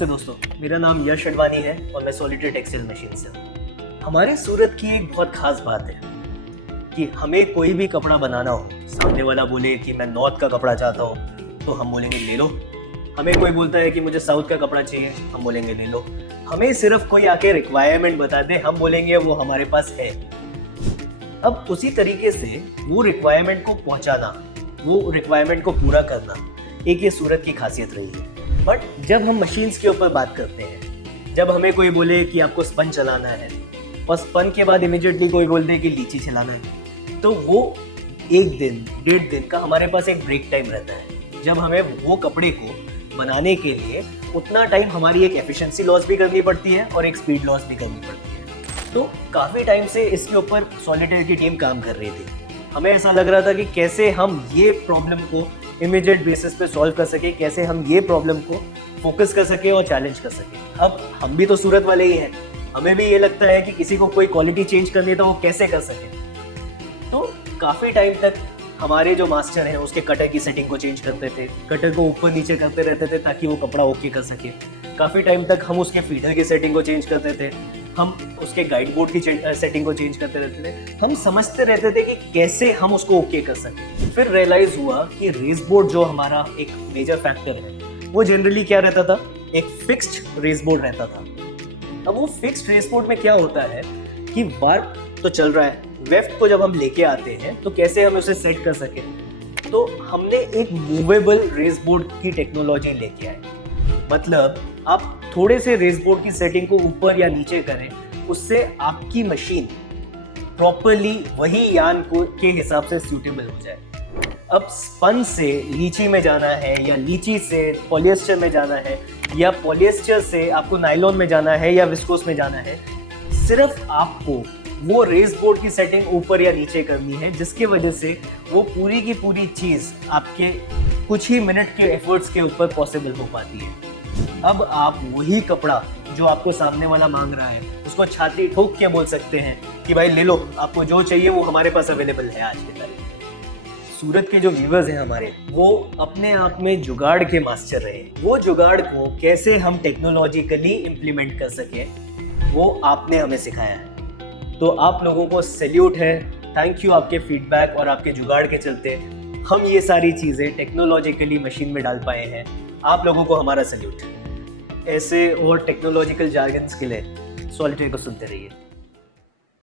नमस्ते दोस्तों, मेरा नाम यश अडवाणी है और मैं सॉलिटेयर टेक्सटाइल मशीन से हूँ। हमारे सूरत की एक बहुत खास बात है कि हमें कोई भी कपड़ा बनाना हो, सामने वाला बोले कि मैं नॉर्थ का कपड़ा चाहता हूँ तो हम बोलेंगे ले लो। हमें कोई बोलता है कि मुझे साउथ का कपड़ा चाहिए, हम बोलेंगे ले लो। हमें सिर्फ कोई आके रिक्वायरमेंट बता दे, हम बोलेंगे वो हमारे पास है। अब उसी तरीके से वो रिक्वायरमेंट को पहुंचाना, वो रिक्वायरमेंट को पूरा करना एक ये सूरत की खासियत रही है। बट जब हम मशीन्स के ऊपर बात करते हैं, जब हमें कोई बोले कि आपको स्पन चलाना है और स्पन के बाद इमीडिएटली कोई बोल दे कि लीची चलाना है, तो वो एक दिन 1.5 दिन का हमारे पास एक ब्रेक टाइम रहता है, जब हमें वो कपड़े को बनाने के लिए उतना टाइम हमारी एक एफिशिएंसी लॉस भी करनी पड़ती है और एक स्पीड लॉस भी करनी पड़ती है। तो काफ़ी टाइम से इसके ऊपर सॉलिटेयर की टीम काम कर रही थी। हमें ऐसा लग रहा था कि कैसे हम ये प्रॉब्लम को इमीडिएट बेसिस पे सॉल्व कर सके, कैसे हम ये प्रॉब्लम को फोकस कर सके और चैलेंज कर सके। अब हम भी तो सूरत वाले ही हैं, हमें भी ये लगता है कि किसी को कोई क्वालिटी चेंज करनी है तो वो कैसे कर सके। तो काफ़ी टाइम तक हमारे जो मास्टर हैं उसके कटर की सेटिंग को चेंज करते थे, कटर को ऊपर नीचे करते रहते थे ताकि वो कपड़ा ओके कर सके। काफ़ी टाइम तक हम उसके फीडर की सेटिंग को चेंज करते थे, हम उसके गाइड बोर्ड की सेटिंग को चेंज करते रहते थे। हम समझते रहते थे कि कैसे हम उसको ओके कर सकें। फिर रियलाइज हुआ कि रेस बोर्ड जो हमारा एक मेजर फैक्टर है, वो जनरली क्या रहता था, एक फिक्स्ड रेस बोर्ड रहता था। अब वो फिक्स्ड रेस बोर्ड में क्या होता है कि वार्प तो चल रहा है, वेफ्ट को जब हम लेके आते हैं तो कैसे हम उसे सेट कर सके। तो हमने एक मूवेबल रेस बोर्ड की टेक्नोलॉजी लेके आए। मतलब आप थोड़े से रेस बोर्ड की सेटिंग को ऊपर या नीचे करें, उससे आपकी मशीन प्रॉपरली वही यान को के हिसाब से सूटेबल हो जाए। अब स्पन से लीची में जाना है या लीची से पॉलिएस्टर में जाना है या पॉलिएस्टर से आपको नायलॉन में जाना है या विस्कोस में जाना है, सिर्फ आपको वो रेस बोर्ड की सेटिंग ऊपर या नीचे करनी है, जिसकी वजह से वो पूरी की पूरी चीज़ आपके कुछ ही मिनट के एफर्ट्स के ऊपर पॉसिबल हो पाती है। अब आप वही कपड़ा जो आपको सामने वाला मांग रहा है, उसको छाती ठोक के बोल सकते हैं कि भाई ले लो, आपको जो चाहिए वो हमारे पास अवेलेबल है आज के तारीख में। सूरत के जो व्यूवर्स हैं हमारे, वो अपने आप में जुगाड़ के मास्टर रहे। वो जुगाड़ को कैसे हम टेक्नोलॉजिकली इम्प्लीमेंट कर सके, वो आपने हमें सिखाया है। तो आप लोगों को सैल्यूट है, थैंक यू। आपके फीडबैक और आपके जुगाड़ के चलते हम ये सारी चीज़ें टेक्नोलॉजिकली मशीन में डाल पाए हैं। आप लोगों को हमारा सैल्यूट। ऐसे और टेक्नोलॉजिकल जार्गन्स के लिए सॉलिटेयर को सुनते रहिए।